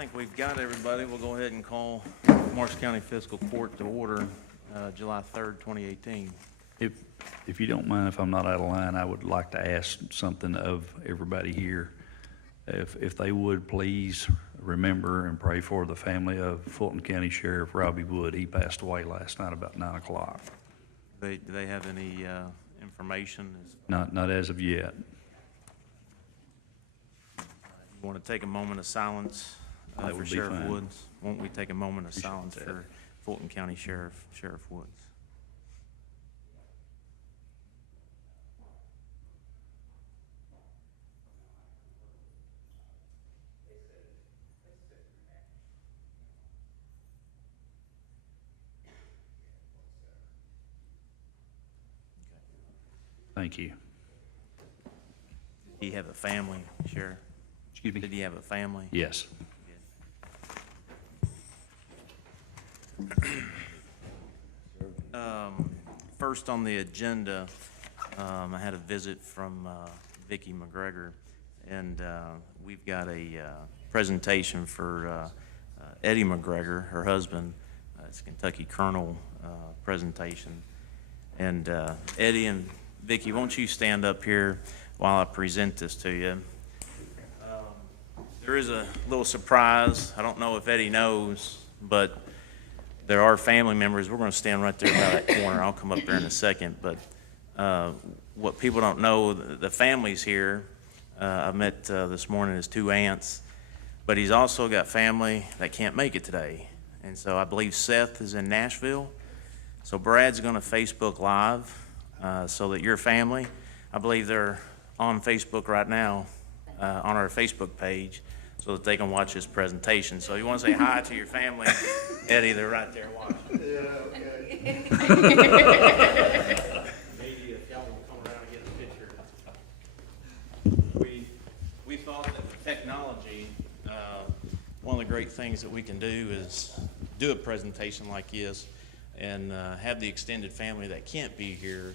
think we've got everybody. We'll go ahead and call Marshall County Fiscal Court to order, July 3rd, 2018. If you don't mind, if I'm not out of line, I would like to ask something of everybody here. If they would please remember and pray for the family of Fulton County Sheriff Robbie Wood. He passed away last night about 9 o'clock. Do they have any information? Not as of yet. You want to take a moment of silence for Sheriff Woods? Won't we take a moment of silence for Fulton County Sheriff Woods? Thank you. Did he have a family, Sheriff? Excuse me? Did he have a family? Yes. First on the agenda, I had a visit from Vicki McGregor, and we've got a presentation for Eddie McGregor, her husband. It's a Kentucky Kernel presentation. And Eddie and Vicki, won't you stand up here while I present this to you? There is a little surprise. I don't know if Eddie knows, but there are family members. We're going to stand right there by that corner. I'll come up there in a second. But what people don't know, the family's here. I met this morning his two aunts, but he's also got family that can't make it today. And so I believe Seth is in Nashville. So Brad's going to Facebook Live so that your family, I believe they're on Facebook right now, on our Facebook page, so that they can watch this presentation. So you want to say hi to your family, Eddie, they're right there watching. Yeah, okay. Maybe if y'all will come around and get a picture. We thought that the technology, one of the great things that we can do is do a presentation like this and have the extended family that can't be here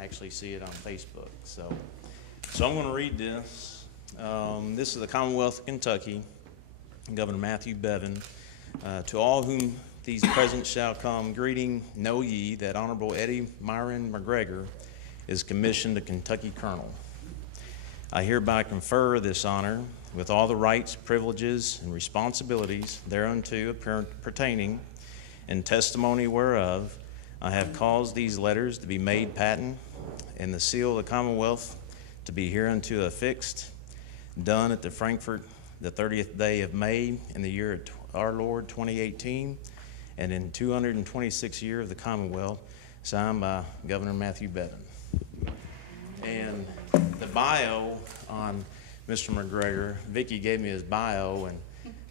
actually see it on Facebook. So I'm going to read this. This is the Commonwealth of Kentucky, Governor Matthew Bevin. To all whom these presents shall come, greeting, know ye that Honorable Eddie Myron McGregor is commissioned to Kentucky Kernel. I hereby confer this honor with all the rights, privileges, and responsibilities thereunto pertaining, in testimony whereof I have caused these letters to be made patent, and the seal of the Commonwealth to be hereunto affixed, done at the Frankfort, the 30th day of May, in the year of our Lord 2018, and in 226th year of the Commonwealth, signed by Governor Matthew Bevin. And the bio on Mr. McGregor, Vicki gave me his bio,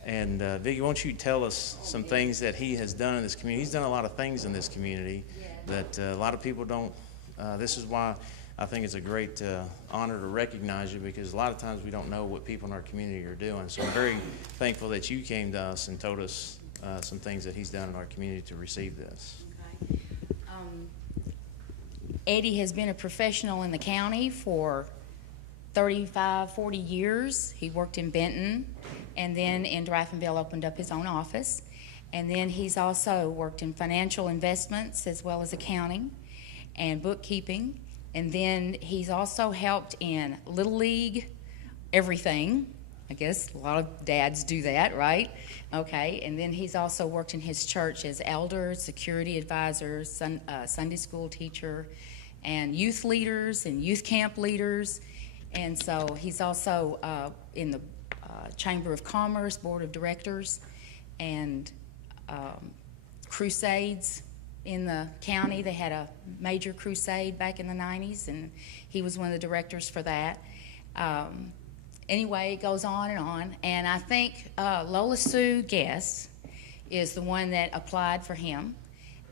and Vicki, won't you tell us some things that he has done in this community? He's done a lot of things in this community that a lot of people don't. This is why I think it's a great honor to recognize you, because a lot of times we don't know what people in our community are doing. So I'm very thankful that you came to us and told us some things that he's done in our community to receive this. Okay. Eddie has been a professional in the county for 35, 40 years. He worked in Benton, and then in Dreyfusville opened up his own office. And then he's also worked in financial investments as well as accounting and bookkeeping. And then he's also helped in Little League, everything. I guess a lot of dads do that, right? Okay, and then he's also worked in his church as elder, security advisor, Sunday school teacher, and youth leaders and youth camp leaders. And so he's also in the Chamber of Commerce, Board of Directors, and crusades in the county. They had a major crusade back in the 90s, and he was one of the directors for that. Anyway, it goes on, and I think Lola Sue Guess is the one that applied for him,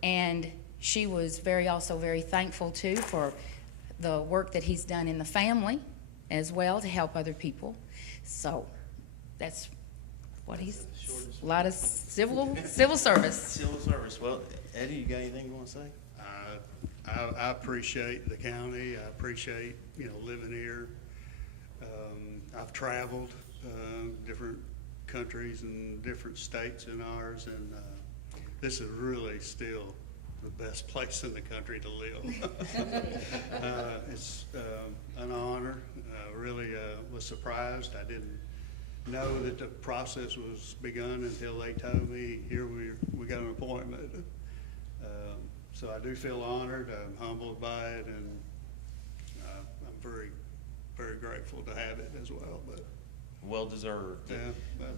and she was also very thankful too for the work that he's done in the family as well to help other people. So that's what he's, a lot of civil service. Civil service. Well, Eddie, you got anything you want to say? I appreciate the county. I appreciate, living here. I've traveled different countries and different states in ours, and this is really still the best place in the country to live. It's an honor. Really was surprised. I didn't know that the process was begun until they told me, here we got an appointment. So I do feel honored. I'm humbled by it, and I'm very, very grateful to have it as well. But Well deserved. yeah,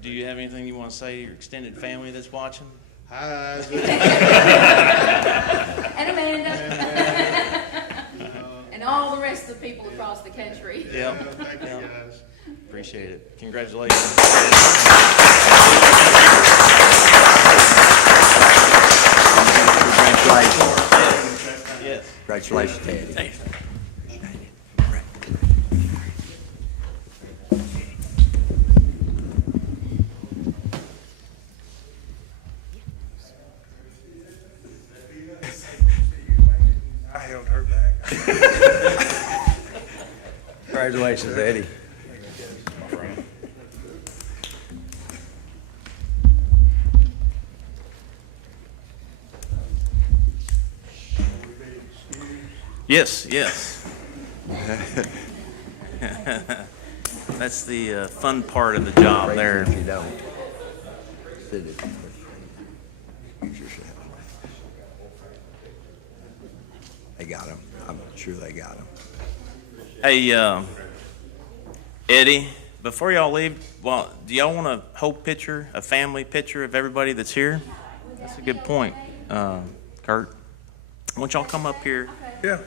Do you have anything you want to say to your extended family that's watching? hi. And Amanda. And all the rest of the people across the country. Yeah. Thank you, Yeah. guys. Appreciate it. Congratulations. Congratulations. Yes. Congratulations, Teddy. Thanks. I held her back. Congratulations, Eddie. Yes, yes. That's the fun part of the job there. If you don't. Sit it. Use yourself. They got him. I'm sure they got him. Hey, Eddie, before y'all leave, well, do y'all want a whole picture, a family picture of everybody that's here? That's a good point, Kurt. Why don't y'all come up here? Yeah.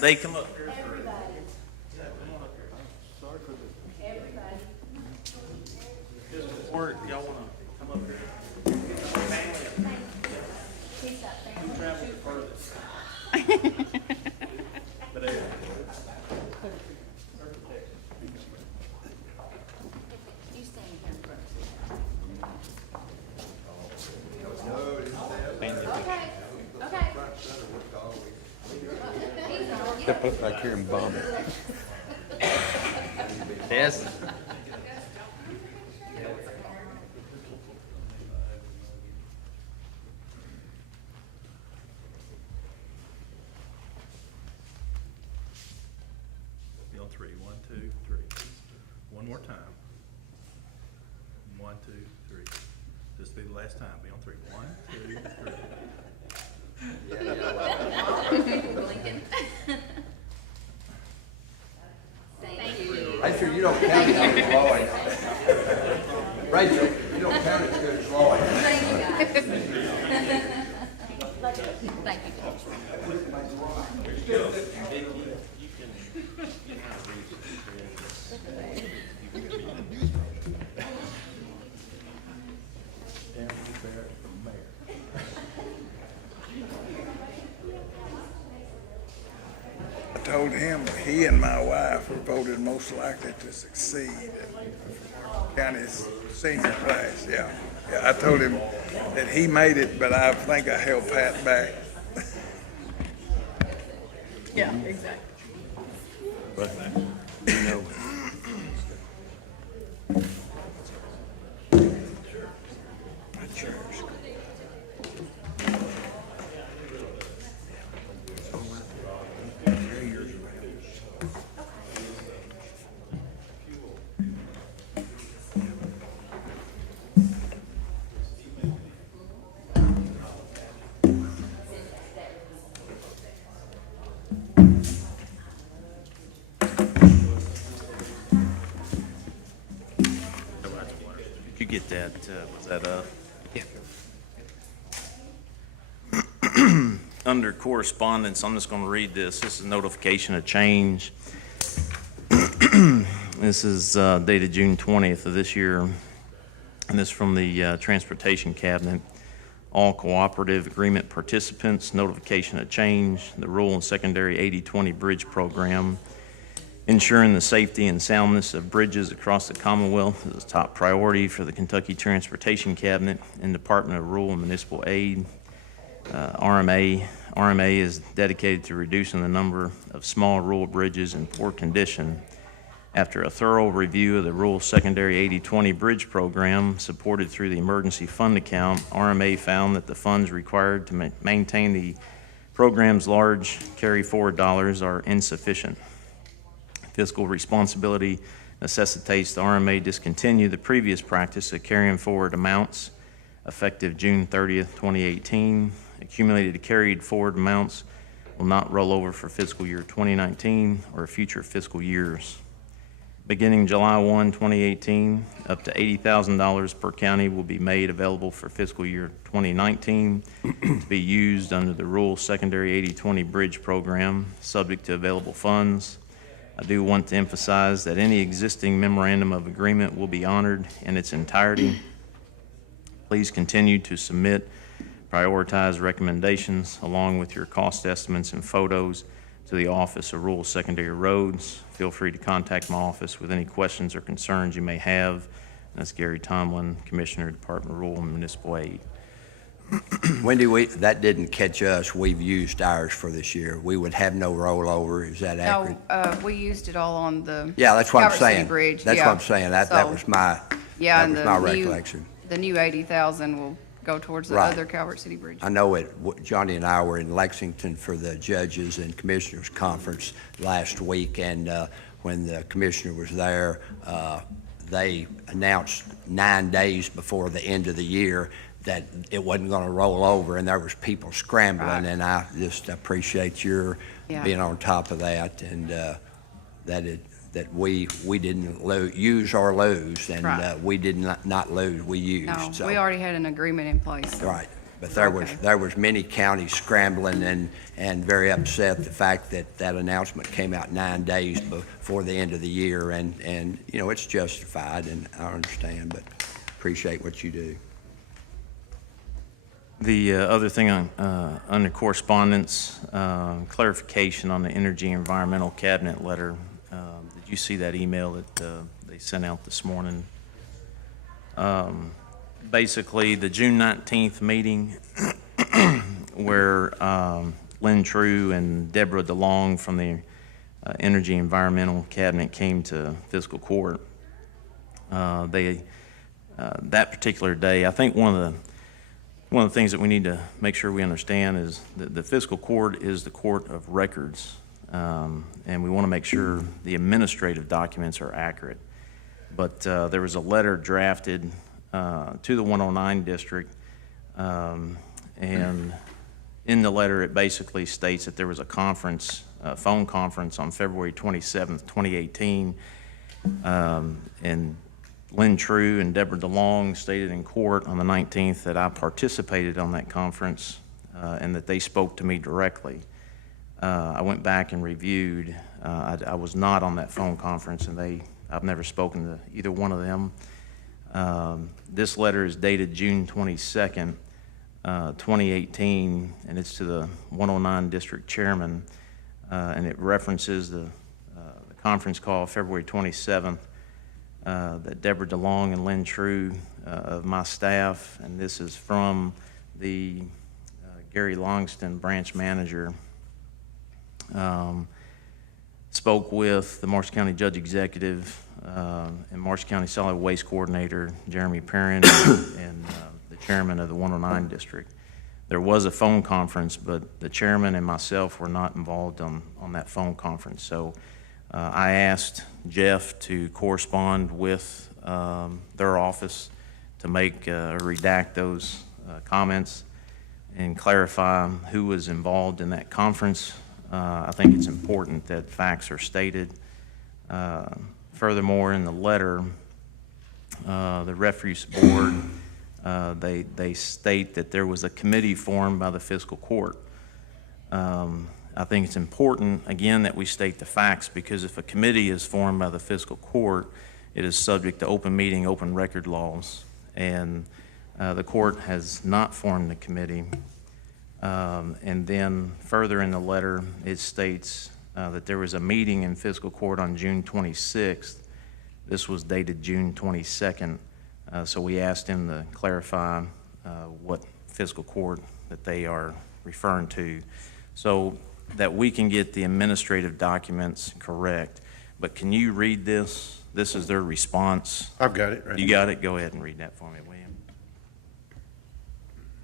They come up here. Or y'all want to come up here? Who traveled the furthest? But anyway. You stand here first. Okay, okay. Step up back here and bomb it. Yes. Be on three. 1, 2, 3. One more time. 1, 2, 3. This will be the last time. Be on 3. 1, 2, 3. Lincoln. Thank you. Rachel, you don't count it as Lloyd. Rachel, you don't count it as Lloyd. Thank you, guys. Thank you. I told him he and my wife were voted most likely to succeed in county's senior class. Yeah. Yeah, I told him that he made it, but I think I held Pat back. Yeah, exactly. But, you know, my chair's Did you get that, was that up? Yeah. Under correspondence, I'm just going to read this. This is notification of change. This is dated June 20th of this year, and this is from the Transportation Cabinet. All cooperative agreement participants, notification of change, the rural and secondary 80/20 bridge program, ensuring the safety and soundness of bridges across the Commonwealth is a top priority for the Kentucky Transportation Cabinet and Department of Rural and Municipal Aid. RMA is dedicated to reducing the number of small rural bridges in poor condition After a thorough review of the rural secondary 80/20 bridge program supported through the emergency fund account, RMA found that the funds required to maintain the program's large carry-forward dollars are insufficient. Fiscal responsibility necessitates the RMA discontinue the previous practice of carrying forward amounts effective June 30th, 2018. Accumulated carried forward amounts will not roll over for fiscal year 2019 or future fiscal years. Beginning July 1, 2018, up to $80,000 per county will be made available for fiscal year 2019 to be used under the Rural Secondary 80/20 Bridge Program, subject to available funds. I do want to emphasize that any existing memorandum of agreement will be honored in its entirety. Please continue to submit prioritized recommendations along with your cost estimates and photos to the Office of Rural Secondary Roads. Feel free to contact my office with any questions or concerns you may have. That's Gary Tomlin, Commissioner, Department of Rural and Municipal Aid. Wendy, that didn't catch us. We've used ours for this year. We would have no rollover. Is that accurate? No, we used it all on the. Yeah, that's what I'm Calvert City saying. Bridge, That's yeah. what I'm saying. That So, was my, yeah, that and was the my new- recollection. The new 80,000 will go towards the Right. other Calvert City Bridge. I know Johnny and I were in Lexington for the Judges and Commissioners Conference last week, and when the commissioner was there, they announced 9 days before the end of the year that it wasn't going to roll over, and there was people scrambling, Right. and I just appreciate your Yeah. being on top of that, and that we didn't use or lose, and Right. we did not lose, we used. No, So- we already had an agreement in place. Right, but Okay. there was many counties scrambling and very upset the fact that that announcement came out 9 days before the end of the year, and you know, it's justified, and I understand, but appreciate what you do. The other thing on under correspondence, clarification on the Energy Environmental Cabinet letter. Did you see that email that they sent out this morning? Basically, the June 19th meeting where Lynn True and Deborah DeLong from the Energy Environmental Cabinet came to Fiscal Court. That particular day, I think one of the things that we need to make sure we understand is that the Fiscal Court is the court of records, and we want to make sure the administrative documents are accurate. But there was a letter drafted to the 109 district, and in the letter it basically states that there was a conference, a phone conference on February 27th, 2018, and Lynn True and Deborah DeLong stated in court on the 19th that I participated on that conference and that they spoke to me directly. I went back and reviewed. I was not on that phone conference, and I've never spoken to either one of them. This letter is dated June 22nd, 2018, and it's to the 109 district chairman, and it references the conference call February 27th. That Deborah DeLong and Lynn True of my staff, and this is from the Gary Longston branch manager, spoke with the Marshall County Judge Executive and Marshall County Solid Waste Coordinator Jeremy Perrin and the chairman of the 109 district. There was a phone conference, but the chairman and myself were not involved on that phone conference. So I asked Jeff to correspond with their office to make redact those comments and clarify who was involved in that conference. I think it's important that facts are stated. Furthermore, in the letter, the refuse board, they state that there was a committee formed by the Fiscal Court. I think it's important, again, that we state the facts, because if a committee is formed by the Fiscal Court, it is subject to open meeting, open record laws. And the court has not formed the committee. And then further in the letter, it states that there was a meeting in Fiscal Court on June 26th. This was dated June 22nd. So we asked him to clarify what Fiscal Court that they are referring to, so that we can get the administrative documents correct. but can you read this? This is their response. I've got it right You here. got it? Go ahead and read that for me,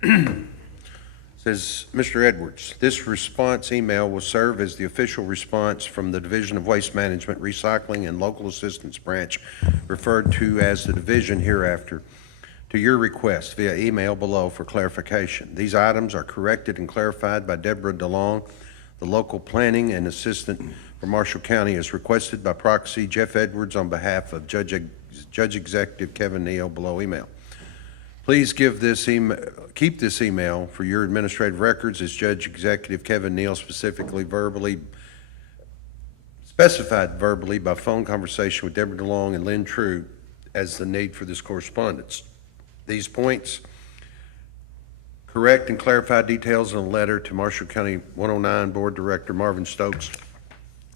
William. Says, Mr. Edwards, this response email will serve as the official response from the Division of Waste Management, Recycling, and Local Assistance Branch, referred to as the division hereafter, to your request via email below for clarification. These items are corrected and clarified by Deborah DeLong, the local planning and assistant for Marshall County, as requested by proxy Jeff Edwards on behalf of Judge Executive Kevin Neal, below email. Please keep this email for your administrative records, as Judge Executive Kevin Neal specified verbally by phone conversation with Deborah DeLong and Lynn True as the need for this correspondence. These points correct and clarify details in a letter to Marshall County 109 Board Director Marvin Stokes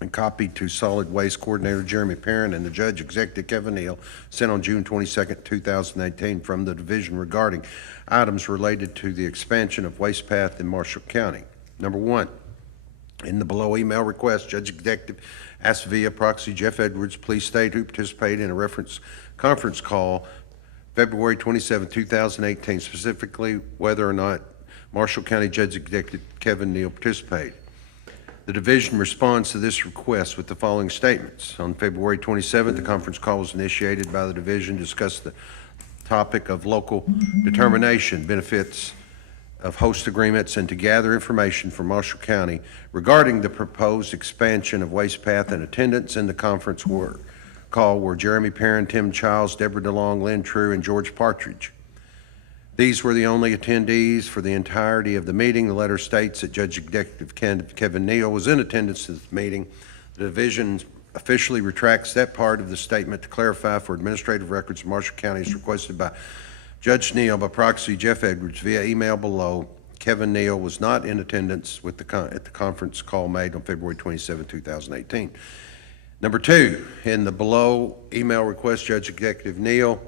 and copied to Solid Waste Coordinator Jeremy Perrin and the Judge Executive Kevin Neal, sent on June 22nd, 2018 from the division regarding items related to the expansion of Waste Path in Marshall County. Number one, in the below email request, Judge Executive asked via proxy Jeff Edwards, please state who participated in a reference conference call February 27, 2018, specifically whether or not Marshall County Judge Executive Kevin Neal participated. The division responds to this request with the following statements. On February 27th, the conference call was initiated by the division to discuss the topic of local determination, benefits of host agreements, and to gather information from Marshall County regarding the proposed expansion of Waste Path. And attendance in the conference call were Jeremy Perrin, Tim Childs, Deborah DeLong, Lynn True, and George Partridge. These were the only attendees for the entirety of the meeting. The letter states that Judge Executive Kevin Neal was in attendance at this meeting. The division officially retracts that part of the statement to clarify for administrative records Marshall County as requested by Judge Neal by proxy Jeff Edwards via email below. Kevin Neal was not in attendance at the conference call made on February 27, 2018. Number two, in the below email request, Judge Executive Neal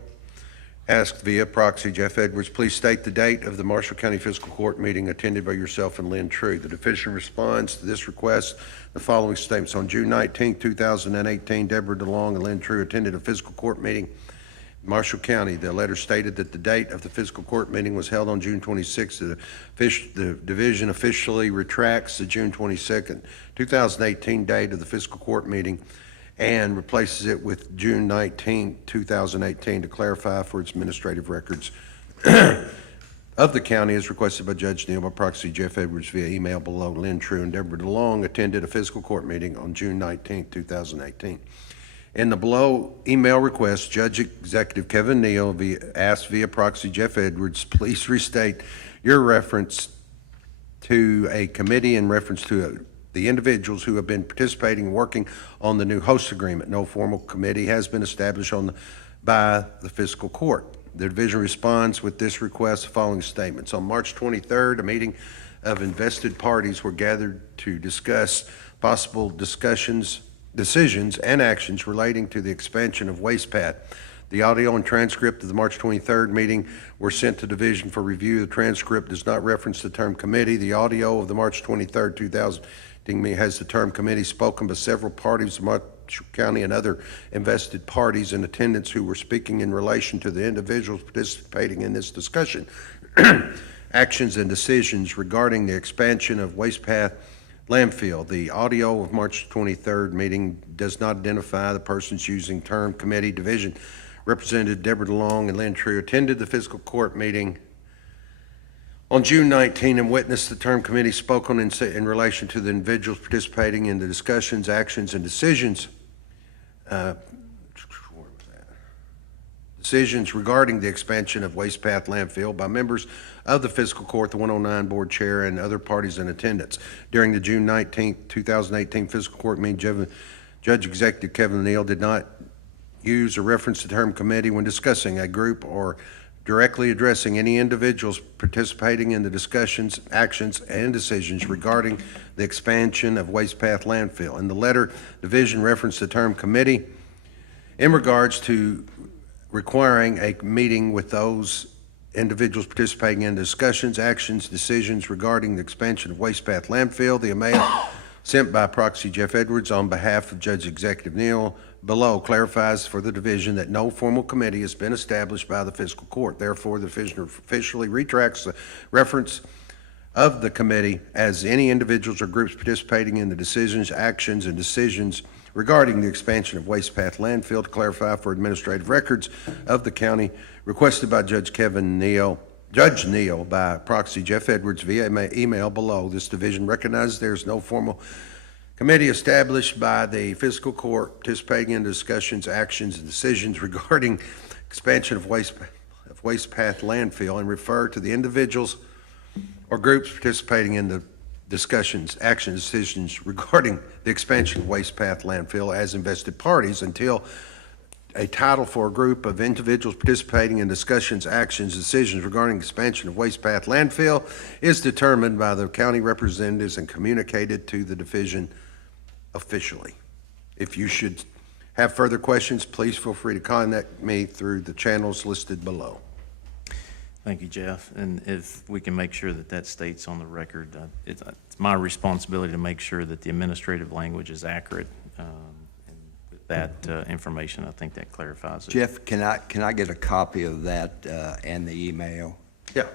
asked via proxy Jeff Edwards, please state the date of the Marshall County Fiscal Court meeting attended by yourself and Lynn True. The division responds to this request the following statements. On June 19, 2018, Deborah DeLong and Lynn True attended a fiscal court meeting in Marshall County. The letter stated that the date of the fiscal court meeting was held on June 26. The division officially retracts the June 22nd, 2018 date of the fiscal court meeting and replaces it with June 19, 2018 to clarify for its administrative records of the county as requested by Judge Neal by proxy Jeff Edwards via email below. Lynn True and Deborah DeLong attended a fiscal court meeting on June 19, 2018. In the below email request, Judge Executive Kevin Neal asked via proxy Jeff Edwards, please restate your reference to a committee in reference to the individuals who have been participating and working on the new host agreement. No formal committee has been established by the fiscal court. The division responds with this request, the following statements. On March 23rd, a meeting of invested parties were gathered to discuss possible decisions and actions relating to the expansion of Waste Path. The audio and transcript of the March 23rd meeting were sent to division for review. The transcript does not reference the term committee. The audio of the March 23rd, 2000 has the term committee spoken by several parties of Marshall County and other invested parties in attendance who were speaking in relation to the individuals participating in this discussion. Actions and decisions regarding the expansion of Waste Path landfill. The audio of March 23rd meeting does not identify the persons using term committee. Division Representative Deborah DeLong and Lynn True attended the fiscal court meeting on June 19 and witnessed the term committee spoken in relation to the individuals participating in the discussions, actions, and decisions regarding the expansion of Waste Path landfill by members of the fiscal court, the 109 board chair, and other parties in attendance. During the June 19, 2018 fiscal court meeting, Judge Executive Kevin Neal did not use or reference the term committee when discussing a group or directly addressing any individuals participating in the discussions, actions, and decisions regarding the expansion of Waste Path landfill. In the letter, division referenced the term committee in regards to requiring a meeting with those individuals participating in discussions, actions, decisions regarding the expansion of Waste Path landfill. The sent by proxy Jeff Edwards on behalf of Judge Executive Neal below clarifies for the division that no formal committee has been established by the Fiscal Court. Therefore, the division officially retracts the reference of the committee as any individuals or groups participating in the decisions, actions, and decisions regarding the expansion of Waste Path Landfill to clarify for administrative records of the county requested by Judge Neal by proxy Jeff Edwards via email below. This division recognizes there is no formal committee established by the Fiscal Court participating in discussions, actions, and decisions regarding expansion of Waste Path Landfill and refer to the individuals or groups participating in the discussions, actions, decisions regarding the expansion of Waste Path Landfill as invested parties until a title for a group of individuals participating in discussions, actions, decisions regarding expansion of Waste Path Landfill is determined by the county representatives and communicated to the division officially. If you should have further questions, please feel free to contact me through the channels listed below. Thank you, Jeff. And if we can make sure that that states on the record, it's my responsibility to make sure that the administrative language is accurate. And with that information, I think that clarifies it. Jeff, can I get a copy of that and the email? Yeah,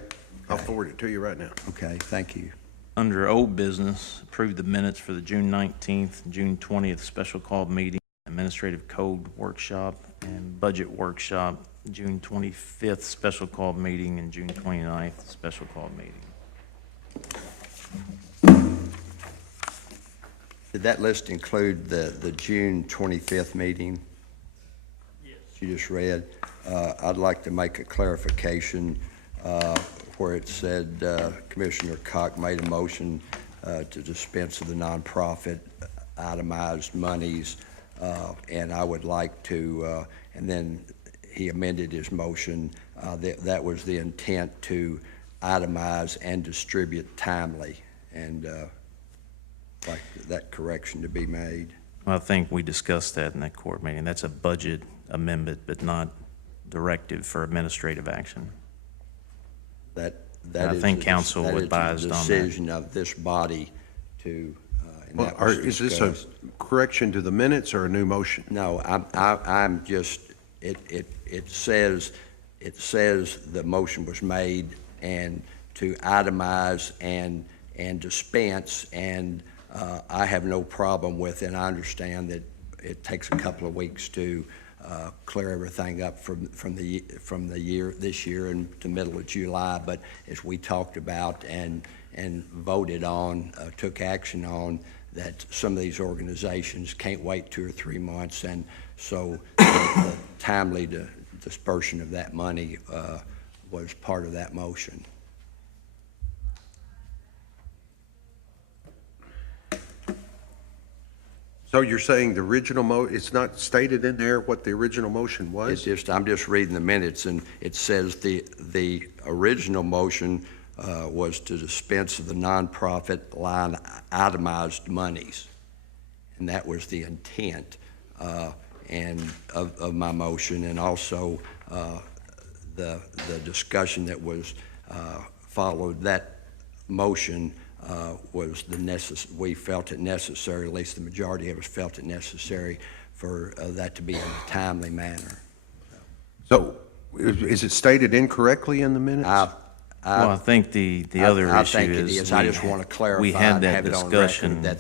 I'll forward it to you right now. Okay, thank you. Under old business, approve the minutes for the June 19th, June 20th special call meeting, administrative code workshop, and budget workshop, June 25th special call meeting, and June 29th special call meeting. Did that list include the June 25th meeting? Yes. You just read? I'd like to make a clarification where it said Commissioner Koch made a motion to dispense of the nonprofit itemized monies, and I would like to, and then he amended his motion. That was the intent to itemize and distribute timely, and like that correction to be made. Well, I think we discussed that in that court meeting. That's a budget amendment, but not directive for administrative action. I think council advised on that. Decision of this body to. And Well, that was is this a discussed. correction to the minutes or a new motion? No, I'm just. It says the motion was made and to itemize and dispense, and I have no problem with it. I understand that it takes a couple of weeks to clear everything up from the year this year and to middle of July. But as we talked about and voted on, took action on, that some of these organizations can't wait 2 or 3 months, and so the timely dispersion of that money was part of that motion. So you're saying the original it's not stated in there what the original motion was? I'm just reading the minutes, and it says the original motion was to dispense of the nonprofit line itemized monies, and that was the intent and of my motion, and also the discussion that was followed that motion was we felt it necessary, at least the majority of us felt it necessary for that to be in a timely manner. So is it stated incorrectly in the minutes? Well, I think the other I issue think it is. I just want to clarify we had and that have it on discussion. record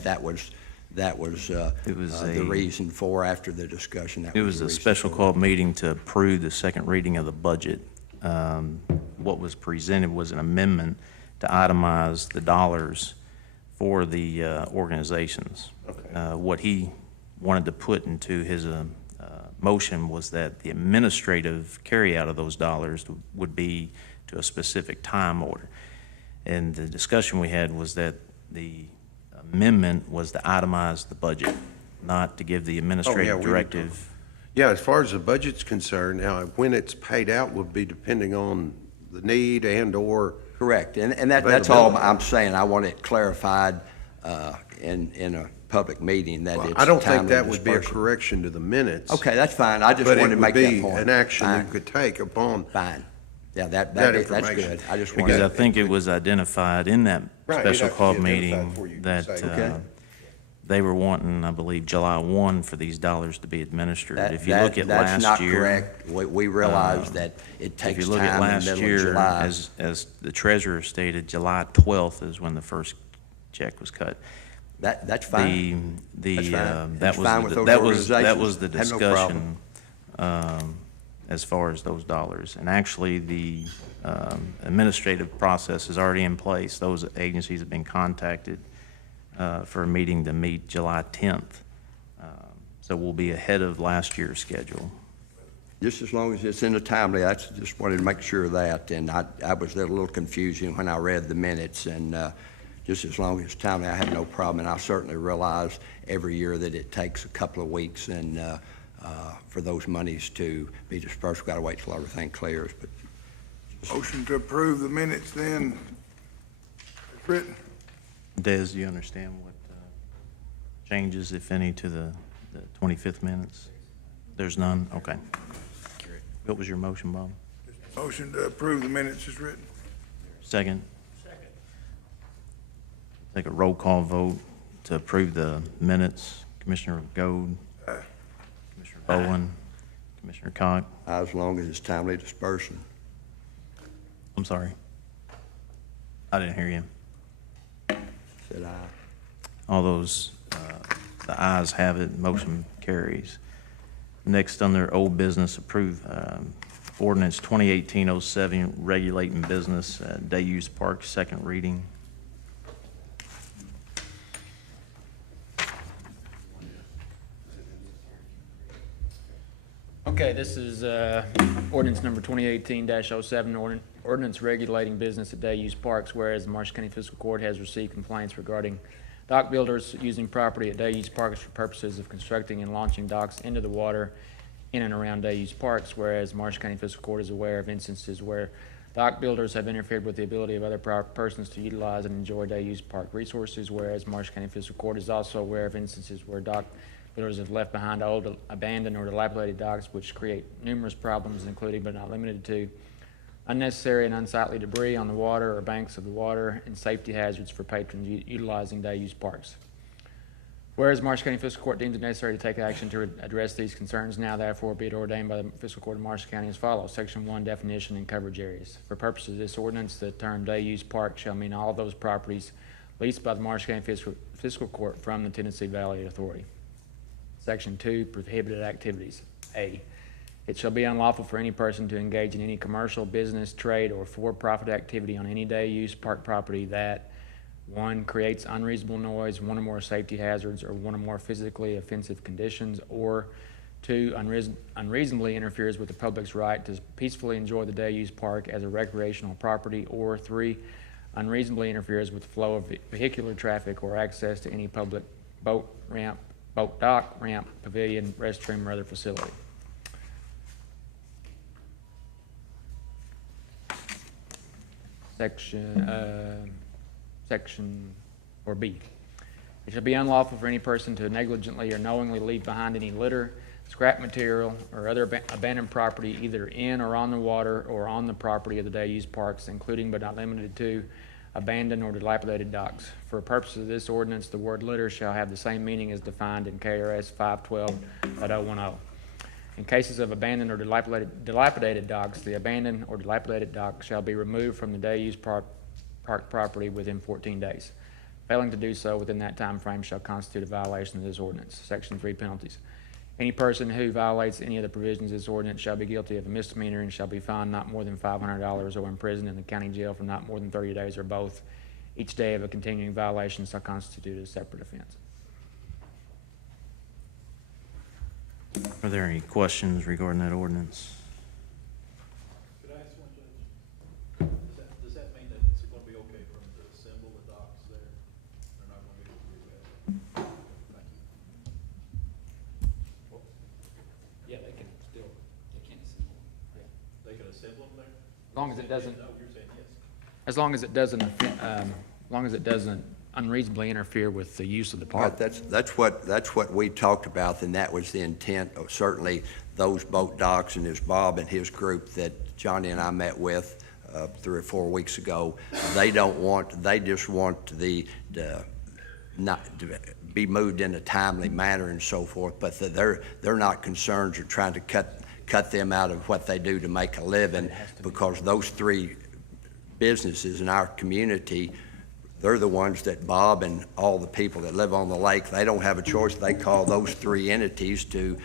that was the reason for, after the discussion. It was a special call meeting to approve the second reading of the budget. What was presented was an amendment to itemize the dollars for the organizations. Okay. What he wanted to put into his motion was that the administrative carryout of those dollars would be to a specific time order. And the discussion we had was that the amendment was to itemize the budget, not to give the administrative directive. Yeah, as far as the budget's concerned, now, when it's paid out would be depending on the need and/or. Correct, and that's all I'm saying. I want it clarified in a public meeting that it's I don't think timely that would be a dispersion. correction to the minutes. Okay, that's fine. I just wanted to make that point. But it would be an action Fine. you could take upon. Fine. Yeah, that's information. good. I just wanted. Because I think it was identified in that Right, special you'd have to call be identified meeting before you that say. Okay. they were wanting, I believe, July 1 for these dollars to be administered. If you look at That's last not year. correct. We realize that it If takes you look at time in the last middle of year, July. as the treasurer stated, July 12th is when the first check was cut. That's fine. That's fine. That It's fine with was, those that was the organizations. Have no discussion, as far as those dollars. And actually, the, administrative process is already in place. Those agencies have been contacted, for a meeting to meet July 10th. So we'll be ahead of last year's schedule. Just as long as it's in the timely, I just wanted to make sure of that, and I was a little confusing when I read the minutes, and just as long as it's timely, I have no problem, and I certainly realize every year that it takes a couple of weeks, and for those monies to be dispersed, we've got to wait till everything clears, but Motion to approve the minutes then, as written. Des, do you understand what changes, if any, to the 25th minutes? There's none? Okay. What was your motion, Bob? Motion to approve the minutes as written. Second? Second. Take a roll call vote to approve the minutes. Commissioner Gold, Commissioner Bowen, Commissioner Cock. as long as it's timely dispersing. I'm sorry. I didn't hear you. Said aye. All those, the ayes have it, motion carries. Next, under old business, approve ordinance 2018-07, regulating business, day use parks, second reading. Okay, this is ordinance number 2018-07, ordinance regulating business at day-use parks, whereas the Marshall County Fiscal Court has received complaints regarding dock builders using property at day-use parks for purposes of constructing and launching docks into the water in and around day-use parks, whereas Marshall County Fiscal Court is aware of instances where dock builders have interfered with the ability of other persons to utilize and enjoy day-use park resources, whereas Marshall County Fiscal Court is also aware of instances where dock builders have left behind old, abandoned, or dilapidated docks, which create numerous problems, including but not limited to unnecessary and unsightly debris on the water or banks of the water and safety hazards for patrons utilizing day-use parks. Whereas Marshall County Fiscal Court deems it necessary to take action to address these concerns, now therefore be it ordained by the Fiscal Court of Marshall County as follows. Section 1, definition and coverage areas. For purposes of this ordinance, the term day-use park shall mean all of those properties leased by the Marshall County Fiscal Court from the Tennessee Valley Authority. Section 2, prohibited activities. A, it shall be unlawful for any person to engage in any commercial, business, trade, or for-profit activity on any day-use park property that, 1, creates unreasonable noise, 1 or more safety hazards, or 1 or more physically offensive conditions, or 2, unreasonably interferes with the public's right to peacefully enjoy the day-use park as a recreational property, or 3, unreasonably interferes with the flow of vehicular traffic or access to any public boat ramp, boat dock, ramp, pavilion, restroom, or other facility. Section or B. It shall be unlawful for any person to negligently or knowingly leave behind any litter, scrap material, or other abandoned property either in or on the water or on the property of the day-use parks, including but not limited to abandoned or dilapidated docks. For purposes of this ordinance, the word litter shall have the same meaning as defined in KRS 512.010. In cases of abandoned or dilapidated docks, the abandoned or dilapidated dock shall be removed from the day-use park property within 14 days. Failing to do so within that time frame shall constitute a violation of this ordinance. Section 3, penalties. Any person who violates any of the provisions of this ordinance shall be guilty of a misdemeanor and shall be fined not more than $500 or imprisoned in the county jail for not more than 30 days or both. Each day of a continuing violation shall constitute a separate offense. Are there any questions regarding that ordinance? Could I ask one, Judge? Does that mean that it's gonna be okay for them to assemble the docks there? They're not gonna be able to do that? Thank you. Yeah, they can't assemble. Yeah. They can assemble them there? As long as it doesn't, No, you're saying yes. as long as it doesn't unreasonably interfere with the use of the park. Right, that's what we talked about, and that was the intent of certainly those boat docks, and there's Bob and his group that Johnny and I met with 3 or 4 weeks ago. They just want the not be moved in a timely manner and so forth, but that they're not concerned or trying to cut them out of what they do to make a living, because those three businesses in our community, they're the ones that Bob and all the people that live on the lake, they don't have a choice. They call those three entities to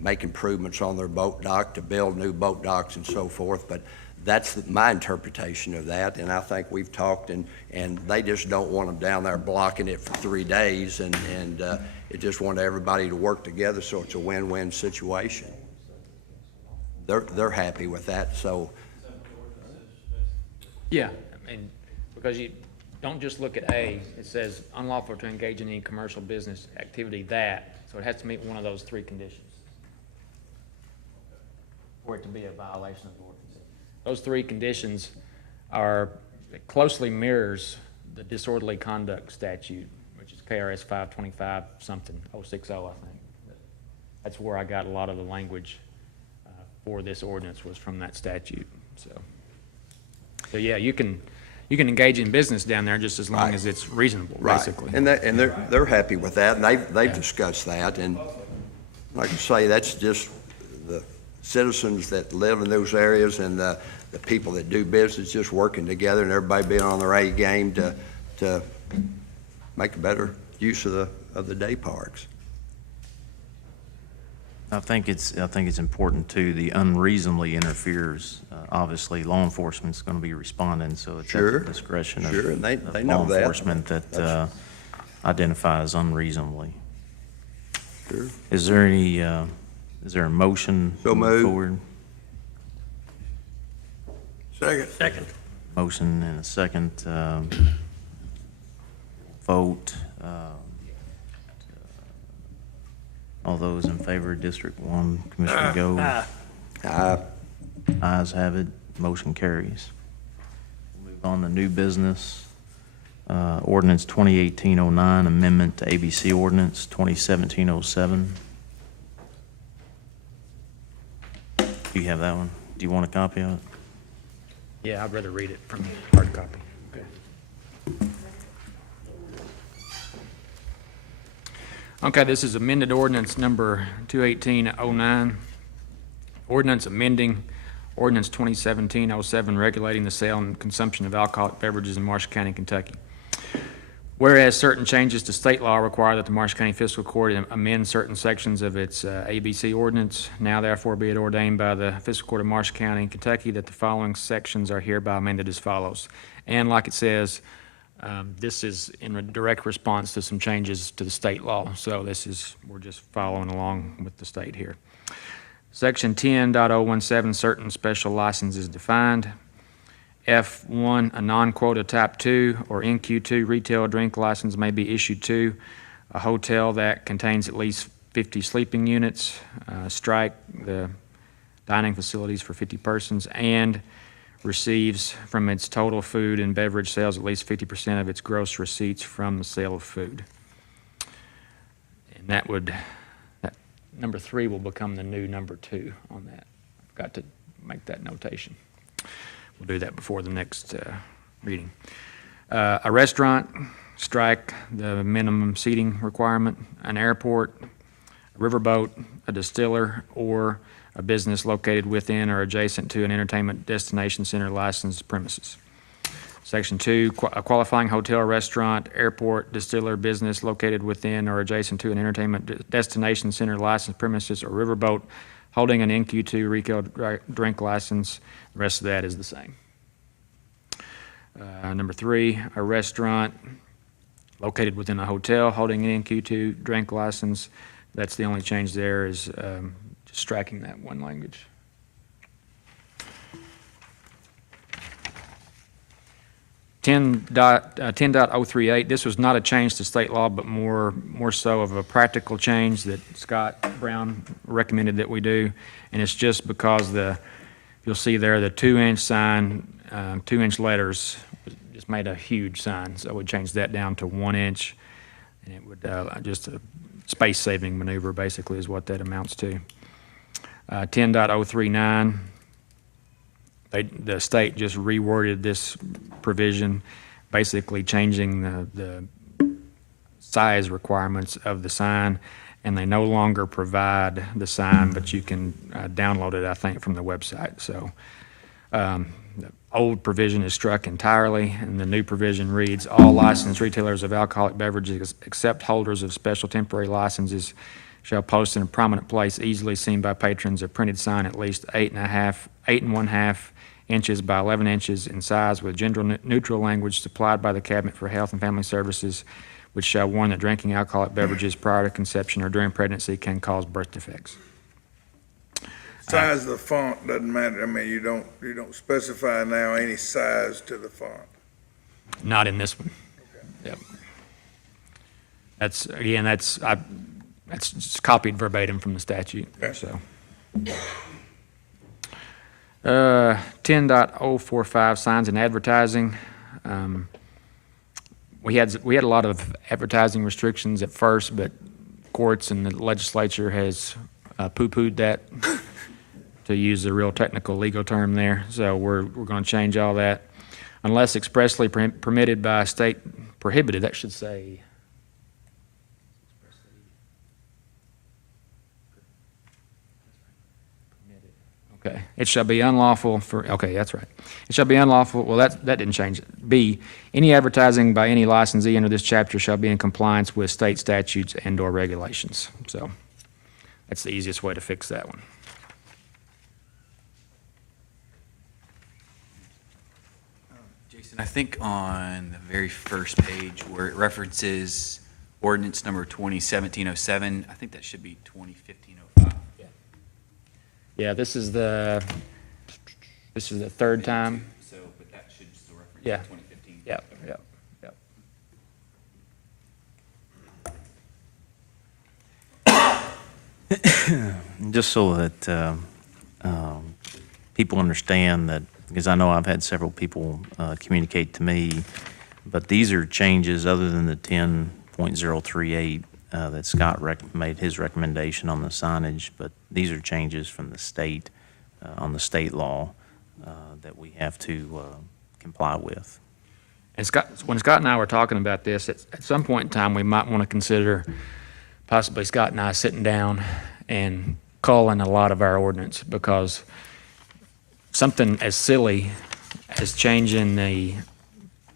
make improvements on their boat dock, to build new boat docks and so forth. But that's my interpretation of that, and I think we've talked, and they just don't want them down there blocking it for 3 days, and it just want everybody to work together so it's a win-win situation. They're happy with that, so. Yeah, I mean, because you don't just look at A, it says unlawful to engage in any commercial business activity so it has to meet one of those three conditions for it to be a violation of the ordinance. Those three conditions it closely mirrors the disorderly conduct statute, which is KRS 525 something, 060, I think. That's where I got a lot of the language for this ordinance, was from that statute. So yeah, you can engage in business down there just as long as it's reasonable, basically. And they're happy with that, and they've discussed that, and like I say, that's just the citizens that live in those areas and the people that do business just working together, and everybody being on their A game to make a better use of the day parks. I think it's important too, the unreasonably interferes. Obviously, law enforcement's going to be responding, so it's at the discretion of and they know law that. enforcement that identifies unreasonably. Sure. Is there a motion So moved. forward? Second. Motion and a second. Vote. All those in favor of District 1, Commissioner Gold? Ayes have it, motion carries. Move on to new business. Ordinance 2018-09, amendment to ABC Ordinance 2017-07. Do you have that one? Do you want a copy of it? Yeah, I'd rather read it from hard copy. Okay, this is amended ordinance number 218-09. Ordinance amending ordinance 2017-07, regulating the sale and consumption of alcoholic beverages in Marshall County, Kentucky. Whereas certain changes to state law require that the Marshall County Fiscal Court amend certain sections of its ABC ordinance, now therefore be it ordained by the Fiscal Court of Marshall County, Kentucky, that the following sections are hereby amended as follows. And like it says, this is in a direct response to some changes to the state law. So we're just following along with the state here. Section 10.017, certain special licenses defined. F1, a non-quota type 2 or NQ2 retail drink license may be issued to a hotel that contains at least 50 sleeping units, strike the dining facilities for 50 persons, and receives from its total food and beverage sales at least 50% of its gross receipts from the sale of food. And that number 3 will become the new number 2 on that. I've got to make that notation. We'll do that before the next reading. A restaurant, strike the minimum seating requirement. An airport, a riverboat, a distiller, or a business located within or adjacent to an entertainment destination center licensed premises. Section 2, a qualifying hotel, restaurant, airport, distiller, business located within or adjacent to an entertainment destination center licensed premises, or riverboat holding an NQ2 retail drink license. The rest of that is the same. Number 3, a restaurant located within a hotel holding an NQ2 drink license. That's the only change there, is just striking that one language. Ten 10.038, this was not a change to state law, but more so of a practical change that Scott Brown recommended that we do. And it's just because you'll see there the 2-inch sign, 2-inch letters just made a huge sign. So we changed that down to 1 inch, and it would just a space-saving maneuver basically is what that amounts to. 10.039, the state just reworded this provision, basically changing the size requirements of the sign, and they no longer provide the sign, but you can download it, I think, from the website. So the old provision is struck entirely, and the new provision reads, all licensed retailers of alcoholic beverages, except holders of special temporary licenses, shall post in a prominent place easily seen by patrons a printed sign at least 8.1/2 inches by 11 inches in size with gender-neutral language supplied by the Cabinet for Health and Family Services, which shall warn that drinking alcoholic beverages prior to conception or during pregnancy can cause birth defects. Size of the font doesn't matter. I mean, you don't specify now any size to the font. Not in this one. Yep. That's just copied verbatim from the statute, Okay. so. 10.045 signs and advertising. We had a lot of advertising restrictions at first, but courts and the legislature has poo-pooed that, to use a real technical legal term there. So we're going to change all that. Unless expressly permitted by state, prohibited, that should say. Okay, it shall be unlawful for, okay, that's right. It shall be unlawful, well, that didn't change it. B, any advertising by any licensee under this chapter shall be in compliance with state statutes and/or regulations. So that's the easiest way to fix that one. Jason, I think on the very first page where it references ordinance number 2017-07, I think that should be 2015-05. Yeah, this is the third time. So, but that should still reference Yeah. 2015. Yep, yep, yep. Just so that people understand that, because I know I've had several people communicate to me, but these are changes other than the 10.038 that Scott made his recommendation on the signage, but these are changes from the state, on the state law that we have to comply with. And when Scott and I were talking about this, at some point in time, we might want to consider possibly Scott and I sitting down and culling a lot of our ordinance, because something as silly as changing the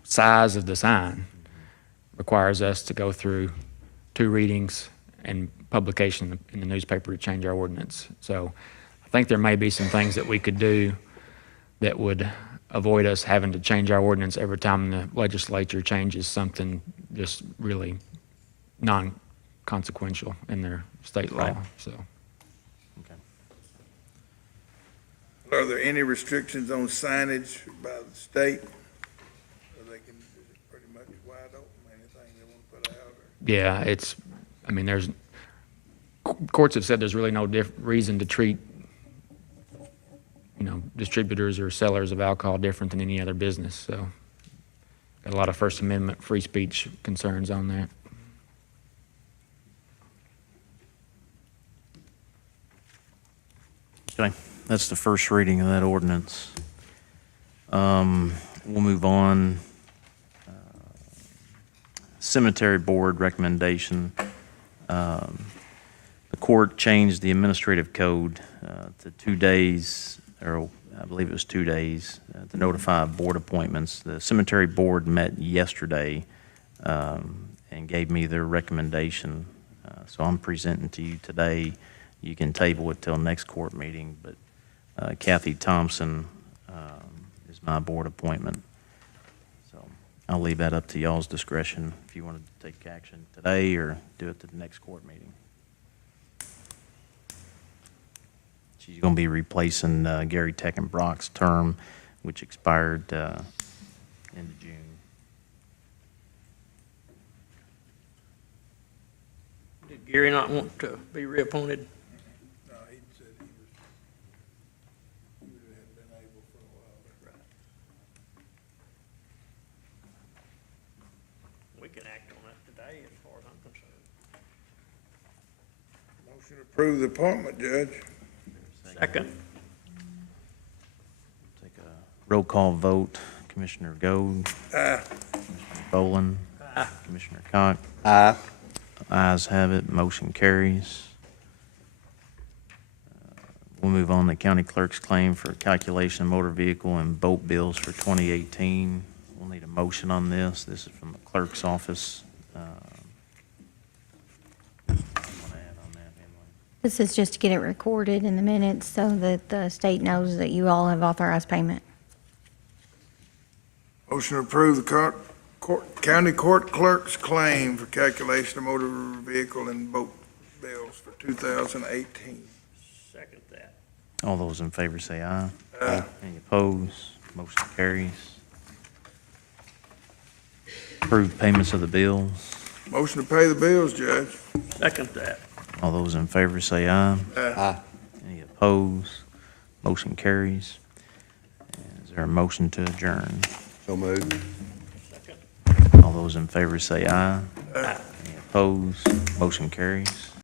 size of the sign requires us to go through 2 readings and publication in the newspaper to change our ordinance. So I think there may be some things that we could do that would avoid us having to change our ordinance every time the legislature changes something just really non-consequential in their state law, Right. so. Are there any restrictions on signage by the state? Or they can, is it pretty much wide open, anything they want to put out? Yeah, courts have said there's really no reason to treat, distributors or sellers of alcohol different than any other business, so got a lot of First Amendment free speech concerns on that. Okay, that's the first reading of that ordinance. We'll move on. Cemetery Board recommendation. The court changed the administrative code to 2 days, or I believe it was 2 days, to notify board appointments. The Cemetery Board met yesterday and gave me their recommendation. So I'm presenting to you today. You can table it till next court meeting, but Kathy Thompson is my board appointment. So I'll leave that up to y'all's discretion if you want to take action today or do it to the next court meeting. She's going to be replacing Gary Teckenbrock's term, which expired end of June. Did Gary not want to be reappointed? No, he said he hadn't been able for a while. We can act on that today as far as I'm concerned. Motion to approve the appointment, Judge. Second. Take a roll call vote. Commissioner Gold, Aye. Boland, Commissioner Cox. Aye. Ayes have it, motion carries. We'll move on to county clerk's claim for calculation of motor vehicle and boat bills for 2018. We'll need a motion on this. This is from the clerk's office. You wanna add on that, Emily? This is just to get it recorded in the minutes so that the state knows that you all have authorized payment. Motion to approve the county court clerk's claim for calculation of motor vehicle and boat bills for 2018. Second that. All those in favor say aye. Aye. Any opposed? Motion carries. Approved payments of the bills. Motion to pay the bills, Judge. Second that. All those in favor say aye. Aye. Any opposed? Motion carries. Is there a motion to adjourn? So moved. All those in favor say aye. Any opposed? Motion carries.